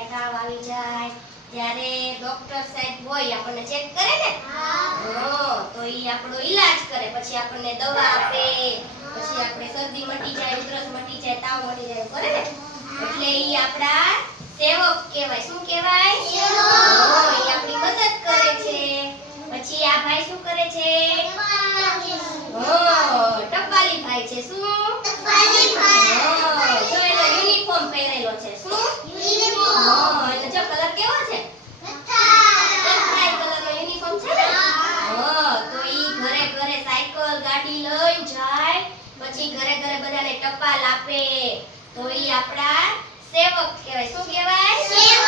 જાય તાવ આવી જાય. ત્યારે ડોક્ટર સાહેબ હોય આપણને ચેક કરે ને? હા. તો ઈ આપણો ઈલાજ કરે. પછી આપણને દવા આપે. પછી આપણે શરદી મટી જાય ઉધરસ મટી જાય તાવ મટી જાય કરે ને? એટલે ઈ આપણા પછી ઘરે ઘરે બધાને ટપાલ આપે તો ઈ આપણા સેવક કહેવાય. શું કહેવાય? સેવક.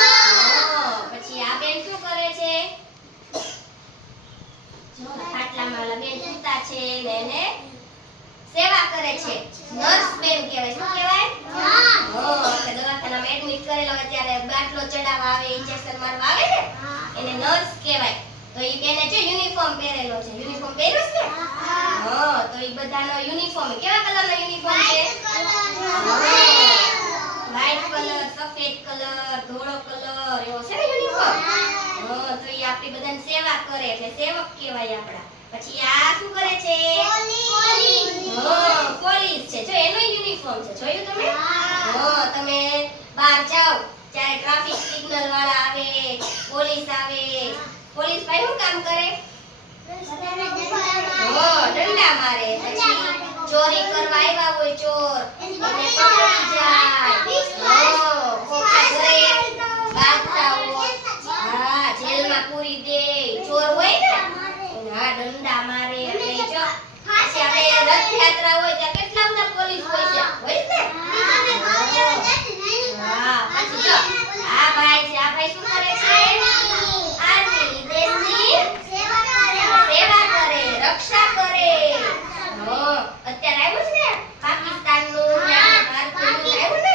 પછી આ બેન શું કરે છે? જો ખાટલામાં ઓલા બેન સૂતા છે ને એને સેવા કરે છે. નર્સ બેન કહેવાય. શું કહેવાય? હા આપણે દવાખાનામાં એડમિટ કરેલો હોય ત્યારે બાટલો ચડાવવા આવે ઇન્જેક્શન મારવા આવે ને એને નર્સ કહેવાય. તો ઈ બેને છે યુનિફોર્મ પહેરેલો છે. યુનિફોર્મ પહેર્યો છે? હા તો ઈ બધાનો યુનિફોર્મ કેવા કલરનો યુનિફોર્મ છે? વ્હાઈટ કલર સફેદ કલર ધોળો કલર એવો છે ને યુનિફોર્મ હા. તો ઈ આપણી બધાને સેવા કરે એટલે સેવક કહેવાય આપણા. પછી આ શું કરે છે? હા પોલીસ છે. જો એનો યુનિફોર્મ છે. જોયું તમે? હા. તમે બહાર જાઓ ત્યારે ટ્રાફિક સિગ્નલ વાળા આવે પોલીસ આવે પોલીસ ભાઈ શું કામ કરે? હા દંડા મારે. ચોરી કરવા આવ્યા હોય ચોર. એને પકડી જાય. ખોખા ઘરે બાંધતા હોય. હા જેલમાં પૂરી દે. ચોર હોય ને? હા દંડા મારે. એટલે જો પછી આપણે રથયાત્રા હોય ત્યાં કેટલા બધા પોલીસ હોય હોય છે હા પછી જો આ ભાઈ છે આ ભાઈ શું કરે છે આર્મી દેશની સેવા કરે રક્ષા કરે હા અત્યારે આવ્યું છે ને પાકિસ્તાનનું ને આપણે ભારતનું આવ્યું ને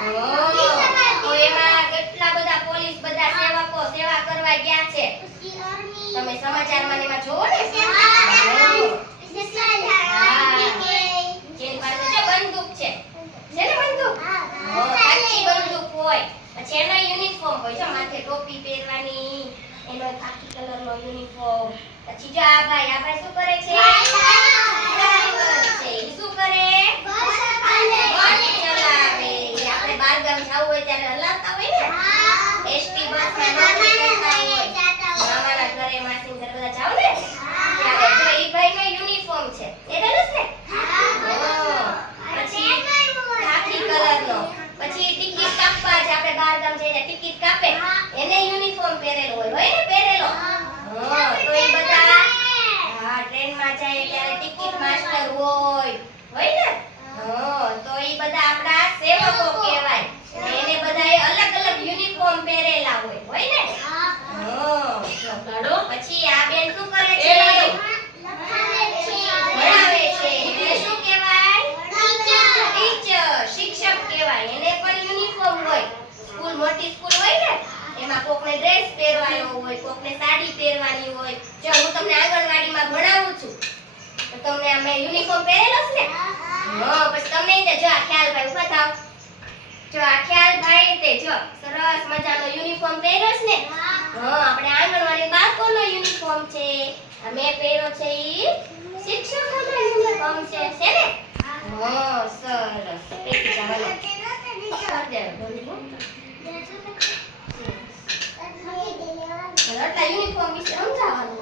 હા, તો એમાં કેટલા બધા પોલીસ બધા સેવકો સેવા કરવા ગયા છે તમે સમાચારમાં એમાં જોવો ને? જેની પાસે જો બંદૂક છે. છે ને બંદૂક? સાચી બંદૂક હોય. પછી એનો યુનિફોર્મ હોય છે માથે ટોપી પહેરવાની એનો ખાકી કલરનો યુનિફોર્મ પછી જો આ ભાઈ આ ભાઈ શું કરે છે ડ્રાઈવર છે ઈ શું કરે બસ ચલાવે ઈ આપણે બહાર ગામ જવું હોય ત્યારે હલાવતા હોય ને એસટી બસમાં નોકરી કરતા હોય મામાના ઘરે માસીના ઘરે બધા જાવ ને ત્યારે જો ઈ ભાઈનો યુનિફોર્મ છે એ રસ ને પછી ખાકી કલરનો પછી ટિકિટ કાપવા છે આપણે બહાર ગામ જઈને ટિકિટ કાપે એને યુનિફોર્મ પહેરેલો હોય હોય ને પહેરેલો? હા. તો એ બધા હા ટ્રેનમાં જાય ત્યારે ટિકિટ માસ્ટર હોય હોય ને? હા. તો એ બધા આપણા સેવકો કહેવાય. એને બધાએ અલગ અલગ યુનિફોર્મ પહેરેલા હોય હોય ને? હા. પછી આ બેન શું કરે છે? ભણાવે છે. એને શું કહેવાય? ટીચર શિક્ષક કહેવાય. એને પણ યુનિફોર્મ હોય. સ્કૂલ મોટી સ્કૂલ હોય ને? એમાં કોકને ડ્રેસ પહેરવાનો હોય કોકને સાડી પહેરવાની હોય. જો હું તમને આંગણવાડીમાં ભણાવું છું તો તમને અમે યુનિફોર્મ પહેરેલો છે ને? હા પછી તમને ઈ તે જો આ ખ્યાલ ભાઈ ઊભા થાવ જો આ ખ્યાલ ભાઈ તે જો સરસ મજાનો યુનિફોર્મ પહેર્યો છે ને? હા. આપણે આંગણવાડી બાળકોનો યુનિફોર્મ છે. અમે પહેર્યો છે ઈ શિક્ષકોનો યુનિફોર્મ છે છે ને? હા સરસ. પેટી ચાલો uniform, wie es irgendwann.